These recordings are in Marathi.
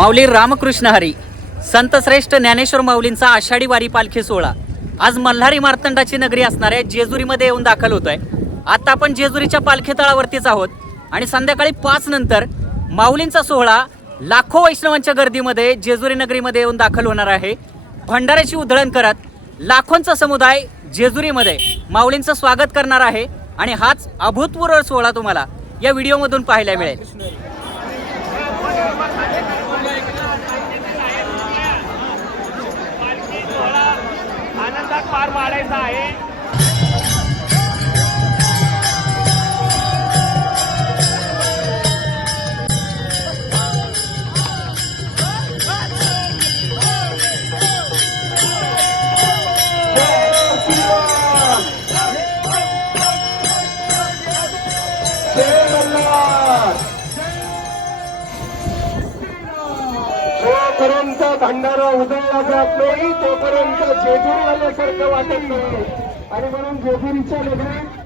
माऊली रामकृष्ण हरी संतश्रेष्ठ ज्ञानेश्वर माऊलींचा आषाढी वारी पालखी सोहळा आज मल्हारी मार्तंडाची नगरी असणाऱ्या जेजुरीमध्ये येऊन दाखल होतोय। आता आपण जेजुरीच्या पालखी तळावरतीच आहोत आणि संध्याकाळी 5 नंतर माऊलींचा सोहळा लाखो वैष्णवांच्या गर्दीमध्ये जेजुरी नगरीमध्ये येऊन दाखल होणार आहे। भंडाऱ्याची उधळण करत लाखोंचा समुदाय जेजुरीमध्ये माऊलींचं स्वागत करणार आहे आणि हाच अभूतपूर्व सोहळा तुम्हाला या व्हिडिओमधून पाहायला मिळेल। आनंदात पार पाडायचा आहे। जोपर्यंत भंडारा उधळला जात नाही तोपर्यंत जेजुरी आल्यासारखं वाटत नाही आणि म्हणून जेजुरीच्या नगरीत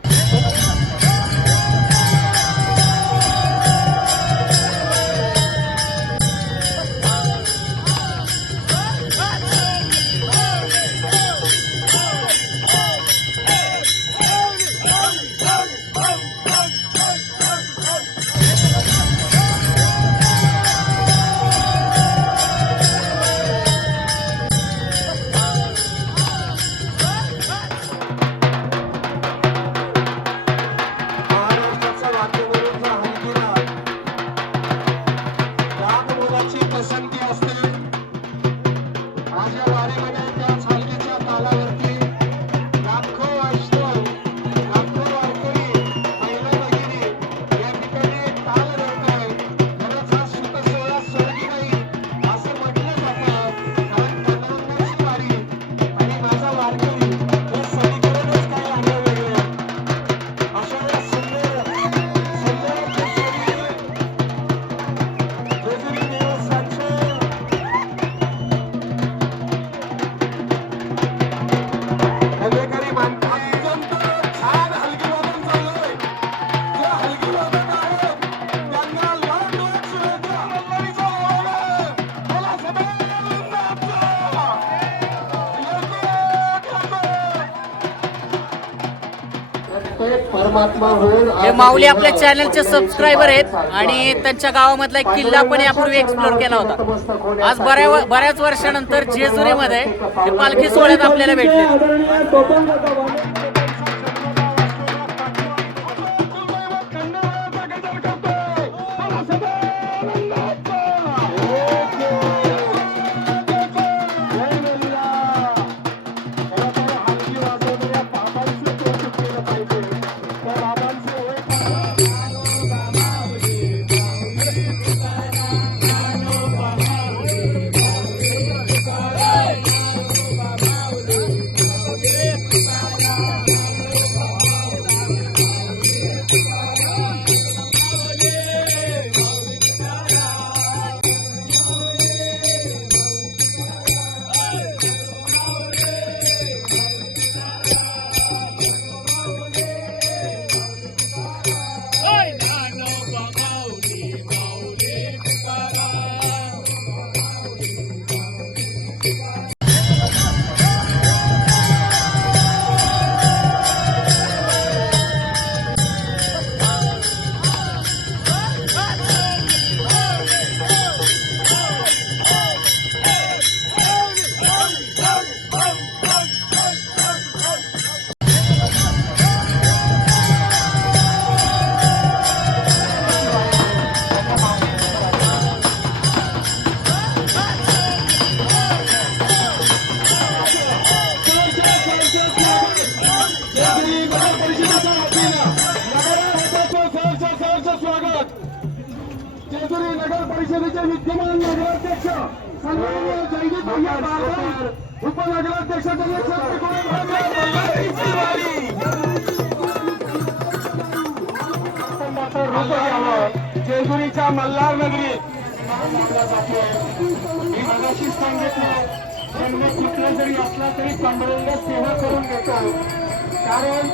हे माऊली आपल्या चॅनलचे सबस्क्रायबर आहेत आणि त्यांच्या गावामधला एक किल्ला पण यापूर्वी एक्सप्लोर केला होता। आज बऱ्याच वर्षानंतर जेजुरीमध्ये हे पालखी सोहळ्यात आपल्याला भेटले। जेजुरी नगर परिषदेचे विद्यमान नगराध्यक्ष सन्माननीय जयदीप भैया बारकर, उपनगराध्यक्ष जेजुरीच्या मल्हार नगरीत मी मगाशी सांगितलं जन्म कुठला जरी असला तरी पांडुरंग सेवा करून घेतो, कारण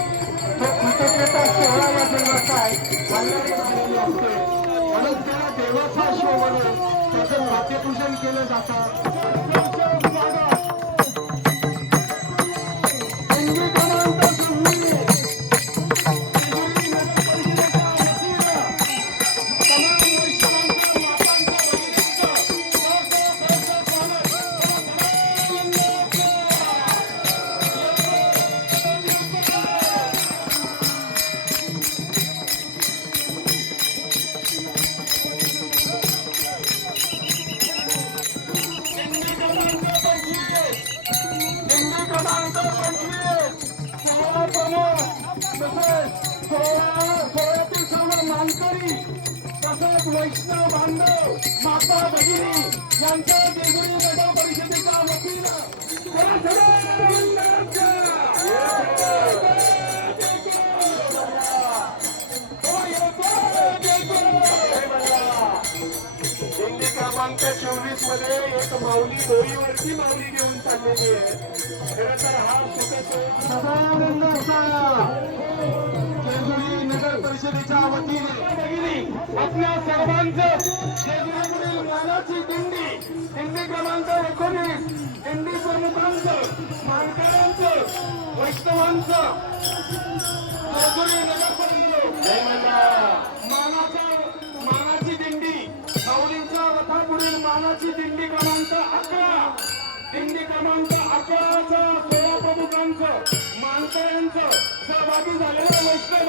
तो कृतज्ञता सोहळा या जन्माचा आहे। म्हणून त्याला देवाचा शो म्हणून त्याचं वाद्यपूजन केलं जातं. त्यांचं स्वागत हिंदी क्रमांक 26 जेजुरी नगर परिषदेच्या वतीनं तमाम वैष्णवांचं, मातांचं, बहिणींचं सहर्ष स्वागत. हिंदी क्रमांक 25 सोहळा प्रमुख तसेच सोहळ्यातील सर्व मानकरी तसेच वैष्णव बांधव, माता भगिनी यांचं जेजुरी नगर परिषदेच्या वतीनं हिंदी क्रमांक 24 मध्ये एक माऊली दोरीवरची माऊली घेऊन चाललेली आहे. खरं तर हा सदानंद जेजुरी नगर परिषदेच्या वतीने भगिनी आपल्या सर्वांचं जेजुरीवरील मानाची दिंडी दिंडी क्रमांक 19 दिंडी प्रमुखांचं, मानकऱ्यांचं, वैष्णवांचं जेजुरी नगर परिषद मानाची दिंडी माऊलींच्या रथापुढील मानाची दिंडी क्रमांक 11 दिंडी क्रमांक 11च्या सोळा प्रमुखांचं, मानकऱ्यांचं सहभागी झालेलं वैष्णव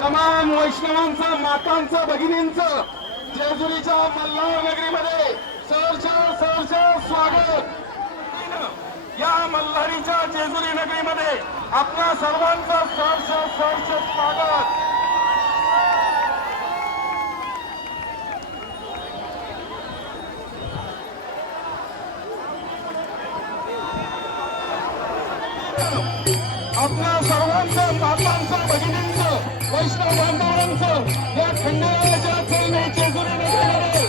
तमाम वैष्णवांचं, मातांचं, भगिनींचं जेजुरीच्या मल्हार नगरीमध्ये सहर्ष स्वागत. या मल्हारीच्या जेजुरी नगरीमध्ये आपल्या सर्वांचं सहर्ष स्वागत. आपल्या सर्वांचं, मातांचं, भगिनींचं, वैष्णव बांधवांचं या खंडाळ्याच्या चैनी जेजुरी नगरीमध्ये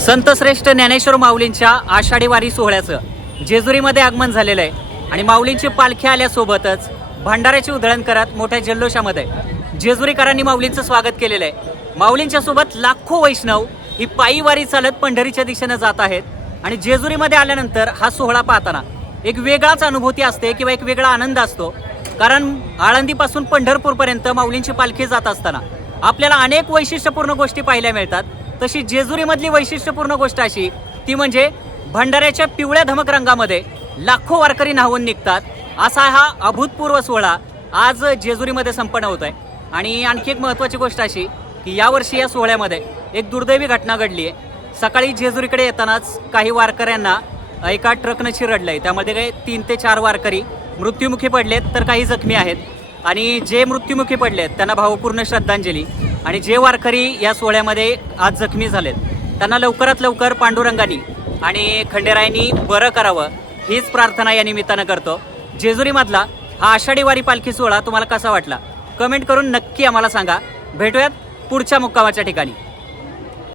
संतश्रेष्ठ ज्ञानेश्वर माऊलींच्या आषाढी वारी सोहळ्याचं जेजुरीमध्ये आगमन झालेलं आहे. आणि माऊलींची पालखी आल्यासोबतच भंडाऱ्याची उधळण करत मोठ्या जल्लोषामध्ये जेजुरीकरांनी माऊलींचं स्वागत केलेलं आहे. माऊलींच्या सोबत लाखो वैष्णव ही पायी वारी चालत पंढरीच्या दिशेने जात आहेत आणि जेजुरीमध्ये आल्यानंतर हा सोहळा पाहताना एक वेगळाच अनुभूती असते किंवा एक वेगळा आनंद असतो. कारण आळंदीपासून पंढरपूरपर्यंत माऊलींची पालखी जात असताना आपल्याला अनेक वैशिष्ट्यपूर्ण गोष्टी पाहायला मिळतात. तशी जेजुरीमधली वैशिष्ट्यपूर्ण गोष्ट अशी ती म्हणजे भंडाऱ्याच्या पिवळ्या धमक रंगामध्ये लाखो वारकरी न्हावून निघतात. असा हा अभूतपूर्व सोहळा आज जेजुरीमध्ये संपन्न होत आहे. आणि आणखी एक महत्त्वाची गोष्ट अशी की यावर्षी या सोहळ्यामध्ये एक दुर्दैवी घटना घडली आहे. सकाळी जेजुरीकडे येतानाच काही वारकऱ्यांना एका ट्रकनं चिरडलं आहे. त्यामध्ये काही 3 ते 4 वारकरी मृत्युमुखी पडलेत तर काही जखमी आहेत. आणि जे मृत्युमुखी पडलेत त्यांना भावपूर्ण श्रद्धांजली. आणि जे वारकरी या सोहळ्यामध्ये आज जखमी झालेत त्यांना लवकरात लवकर पांडुरंगानी आणि खंडेरायांनी बरं करावं हीच प्रार्थना या निमित्तानं करतो. जेजुरीमधला हा आषाढी वारी पालखी सोहळा तुम्हाला कसा वाटला कमेंट करून नक्की आम्हाला सांगा. भेटूयात पुढच्या मुक्कामाच्या ठिकाणी.